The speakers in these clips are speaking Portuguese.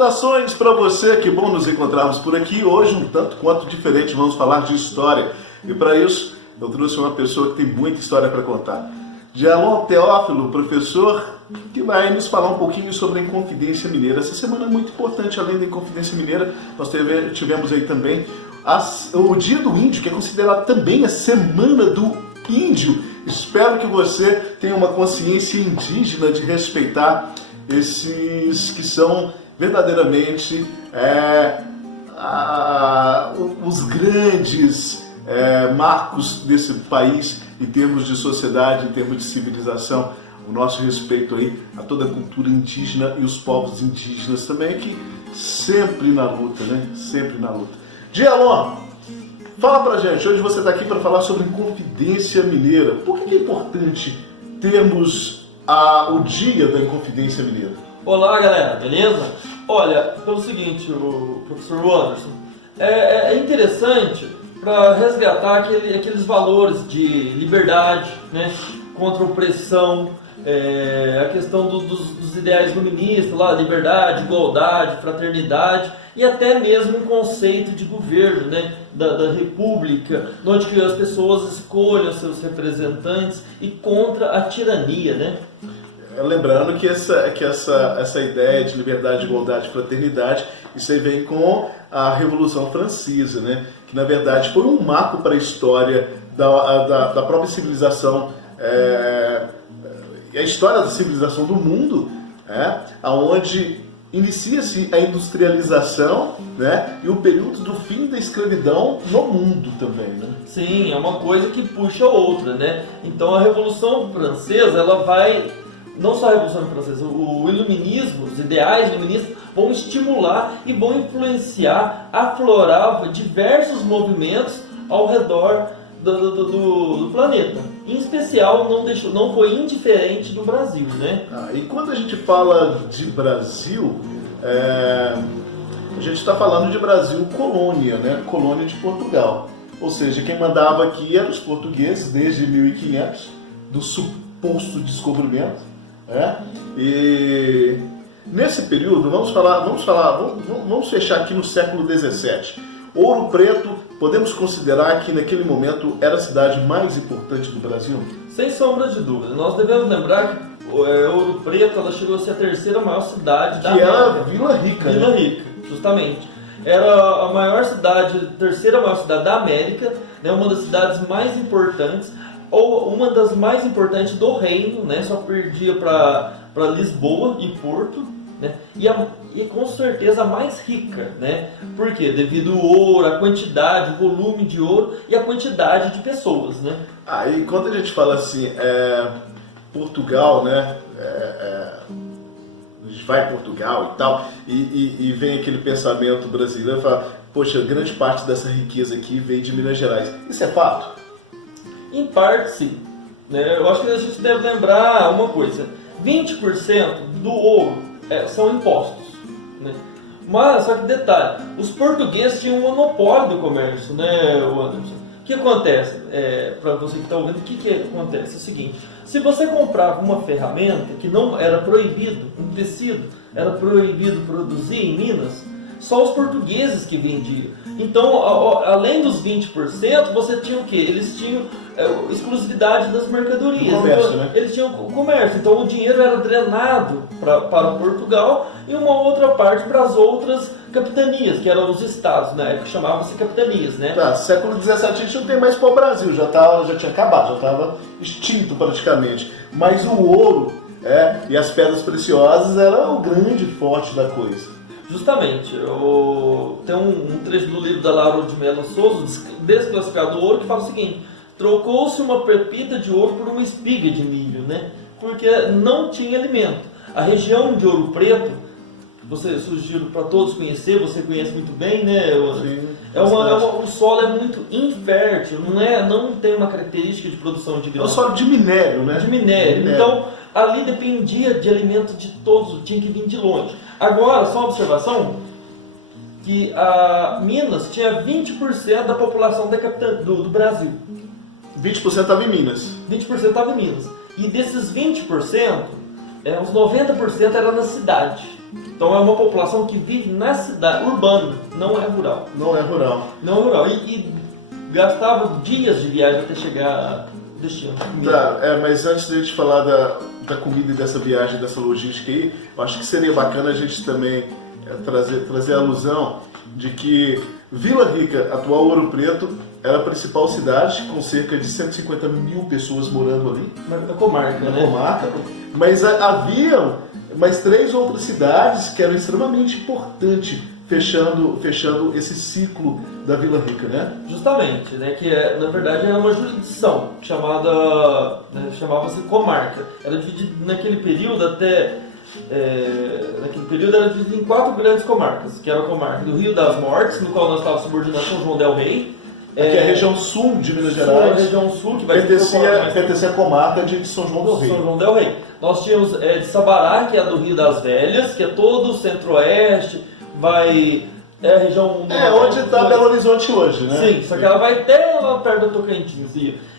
Saudações para você, que bom nos encontrarmos por aqui. Hoje, um tanto quanto diferente, vamos falar de história. E para isso, eu trouxe uma pessoa que tem muita história para contar. Djalon Teófilo, professor, que vai nos falar um pouquinho sobre a Inconfidência Mineira. Essa semana é muito importante, além da Inconfidência Mineira, nós tivemos aí também o Dia do Índio, que é considerado também a Semana do Índio. Espero que você tenha uma consciência indígena de respeitar esses que são verdadeiramente os grandes marcos desse país em termos de sociedade, em termos de civilização. O nosso respeito aí a toda a cultura indígena e os povos indígenas também, que sempre na luta, né? Sempre na luta. Djalon, fala pra gente, hoje você está aqui para falar sobre Inconfidência Mineira. Por que é importante termos o Dia da Inconfidência Mineira? Olá, galera, beleza? Olha, pelo seguinte, o professor Anderson, é interessante para resgatar aqueles valores de liberdade, né, contra a opressão, a questão dos ideais iluministas, lá, liberdade, igualdade, fraternidade e até mesmo um conceito de governo, né, da república, onde que as pessoas escolham seus representantes e contra a tirania, né? Lembrando que essa ideia de liberdade, igualdade e fraternidade, isso aí vem com a Revolução Francesa, né? Que na verdade foi um marco para a história da própria civilização, a história da civilização do mundo, onde inicia-se a industrialização, né? E o período do fim da escravidão no mundo também, né? Sim, é uma coisa que puxa a outra, né? Então a Revolução Francesa, ela vai... Não só a Revolução Francesa, o iluminismo, os ideais iluministas vão estimular e vão influenciar, aflorar diversos movimentos ao redor do planeta. Em especial, não foi indiferente do Brasil, né? E quando a gente fala de Brasil, a gente está falando de Brasil colônia, né? Colônia de Portugal. Ou seja, quem mandava aqui eram os portugueses desde 1500, do suposto descobrimento. E nesse período, vamos fechar aqui no século XVII. Ouro Preto, podemos considerar que naquele momento era a cidade mais importante do Brasil? Sem sombra de dúvida. Nós devemos lembrar que Ouro Preto, ela chegou a ser a terceira maior cidade da América. Que era Vila Rica, Vila Rica, justamente. Era a maior cidade, terceira maior cidade da América, né, uma das cidades mais importantes, ou uma das mais importantes do reino, né? Só perdia para Lisboa e Porto, né? E com certeza a mais rica, né? Por quê? Devido ao ouro, a quantidade, o volume de ouro e a quantidade de pessoas, né? E quando a gente fala assim, Portugal, né? A gente vai a Portugal e tal, e vem aquele pensamento brasileiro, fala, poxa, grande parte dessa riqueza aqui vem de Minas Gerais. Isso é fato? Em parte, sim. Né? Eu acho que a gente deve lembrar uma coisa. 20% do ouro são impostos. Né? Mas, só que detalhe, os portugueses tinham um monopólio do comércio, né, Anderson? O que acontece? Para você que está ouvindo, o que acontece? É o seguinte, se você comprava uma ferramenta que não era proibido, um tecido, era proibido produzir em Minas, só os portugueses que vendiam. Então, além dos 20%, você tinha o quê? Eles tinham exclusividade das mercadorias. Comércio, então, né? Eles tinham o comércio. Então, o dinheiro era drenado para Portugal e uma outra parte para as outras capitanias, que eram os estados, na época chamavam-se capitanias, né? Século XVII a gente não tem mais pau-brasil, já tinha acabado, já estava extinto praticamente. Mas o ouro e as pedras preciosas eram o grande forte da coisa. Justamente, tem um trecho do livro da Laura de Mello Souza, Desclassificado do Ouro, que fala o seguinte: trocou-se uma pepita de ouro por uma espiga de milho, né? Porque não tinha alimento. A região de Ouro Preto, você sugiro para todos conhecer, você conhece muito bem, né? Sim, o solo é muito infértil, não tem uma característica de produção de grãos. É um solo de minério, né? De minério. Então, ali dependia de alimento de todos, tinha que vir de longe. Agora, só uma observação, que a Minas tinha 20% da população do Brasil. 20% estava em Minas. 20% estava em Minas. E desses 20%, uns 90% era na cidade. Então é uma população que vive na cidade, urbana, não é rural. Não é rural. Não é rural. E gastava dias de viagem até chegar ao destino. Tá, mas antes de a gente falar da comida e dessa viagem, dessa logística aí, eu acho que seria bacana a gente também trazer a alusão de que Vila Rica, atual Ouro Preto, era a principal cidade, com cerca de 150 mil pessoas morando ali. Na comarca, Na né? comarca. Mas haviam mais 3 outras cidades que eram extremamente importantes, fechando esse ciclo da Vila Rica, né? Justamente, né? Que na verdade era uma jurisdição chamava-se comarca. Era dividido naquele período era dividido em 4 grandes comarcas, que era a comarca do Rio das Mortes, no qual nós estávamos subordinados a São João del Rei. Aqui é a região sul de Minas A Gerais. região sul, que vai pertencia à comarca de São João del Rei. São João del Rei. Nós tínhamos de Sabará, que é do Rio das Velhas, que é todo o centro-oeste, é a região... onde está Belo Horizonte hoje, né? Sim, só que ela vai até lá perto do Tocantins.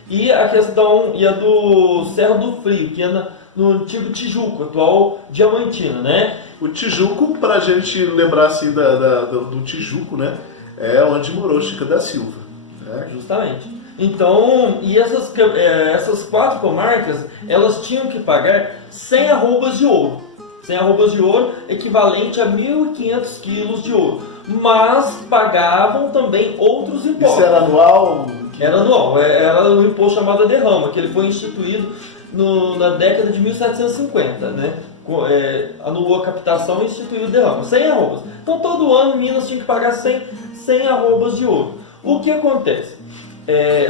E a questão é do Cerro do Frio, que é no antigo Tijuco, atual Diamantina, né? O Tijuco, para a gente lembrar assim do Tijuco, né? É onde morou Chica da Silva. Né? Justamente. Então, e essas 4 comarcas, elas tinham que pagar 100 arrobas de ouro. 100 arrobas de ouro, equivalente a 1.500 quilos de ouro. Mas pagavam também outros impostos. Isso era anual? Era anual. Era um imposto chamado derrama, que ele foi instituído na década de 1750, né? Anulou a captação e instituiu o derrama. 100 arrobas. Então, todo ano, Minas tinha que pagar 100 arrobas de ouro. O que acontece?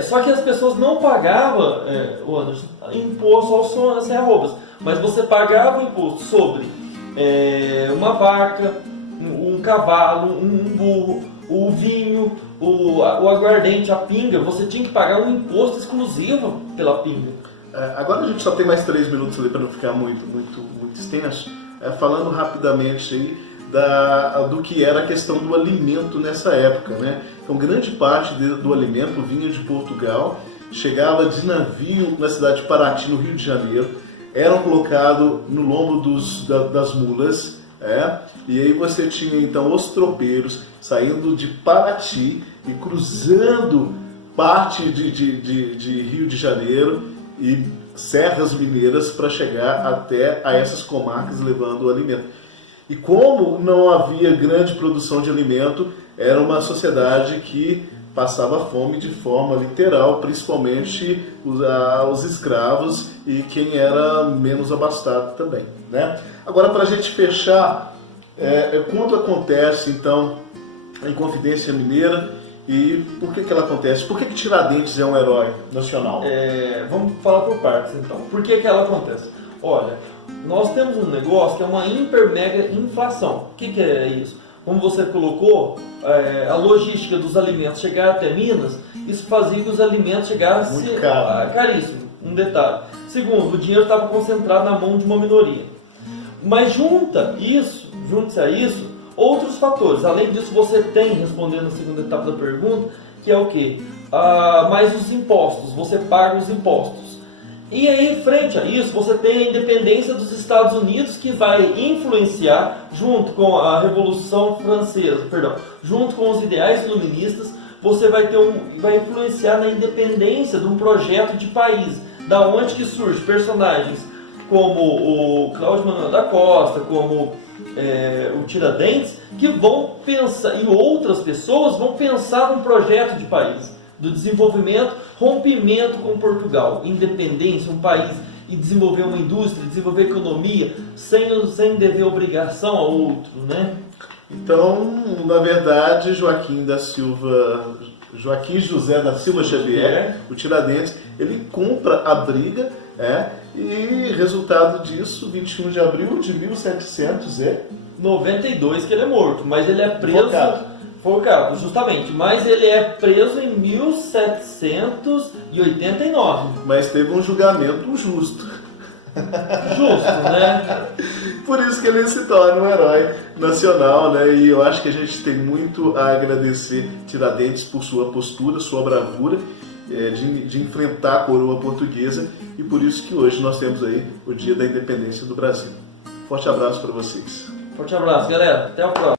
Só que as pessoas não pagavam, Anderson, imposto aos 100 arrobas, mas você pagava o imposto sobre uma vaca, um cavalo, um burro, o vinho, o aguardente, a pinga. Você tinha que pagar um imposto exclusivo pela pinga. Agora a gente só tem mais 3 minutos ali para não ficar muito extenso. Falando rapidamente aí do que era a questão do alimento nessa época, né? Então, grande parte do alimento vinha de Portugal, chegava de navio na cidade de Paraty, no Rio de Janeiro, eram colocados no lombo das mulas, e aí você tinha então os tropeiros saindo de Paraty e cruzando parte de Rio de Janeiro e serras mineiras para chegar até a essas comarcas levando o alimento. E como não havia grande produção de alimento, era uma sociedade que passava fome de forma literal, principalmente os escravos e quem era menos abastado também, né? Agora, para a gente fechar, quando acontece então a Inconfidência Mineira e por que ela acontece? Por que Tiradentes é um herói nacional? Vamos falar por partes então. Por que ela acontece? Olha, nós temos um negócio que é uma hiper-mega inflação. O que é isso? Como você colocou, a logística dos alimentos chegar até Minas, isso fazia que os alimentos chegassem caríssimo. Um detalhe. Segundo, o dinheiro estava concentrado na mão de uma minoria. Mas junte-se a isso outros fatores. Além disso, você tem, respondendo a segunda etapa da pergunta, que é o quê? Mais os impostos. Você paga os impostos. E aí, frente a isso, você tem a independência dos Estados Unidos, que vai influenciar, junto com a Revolução Francesa, junto com os ideais iluministas, você vai influenciar na independência de um projeto de país, da onde que surge personagens como o Cláudio Manuel da Costa, como o Tiradentes, que vão pensar, e outras pessoas vão pensar num projeto de país, do desenvolvimento, rompimento com Portugal, independência, um país, e desenvolver uma indústria, desenvolver economia, sem dever obrigação a outro, né? Então, na verdade, Joaquim José da Silva Xavier, o Tiradentes, ele compra a briga, e resultado disso, 21 de abril de 1792 que ele é morto, mas ele é preso... Focado, justamente, mas ele é preso em 1789. Mas teve um julgamento justo. Justo, né? Por isso que ele se torna um herói nacional, né? E eu acho que a gente tem muito a agradecer Tiradentes por sua postura, sua bravura de enfrentar a coroa portuguesa, e por isso que hoje nós temos aí o Dia da Independência do Brasil. Forte abraço para vocês. Forte abraço, galera. Até o próximo.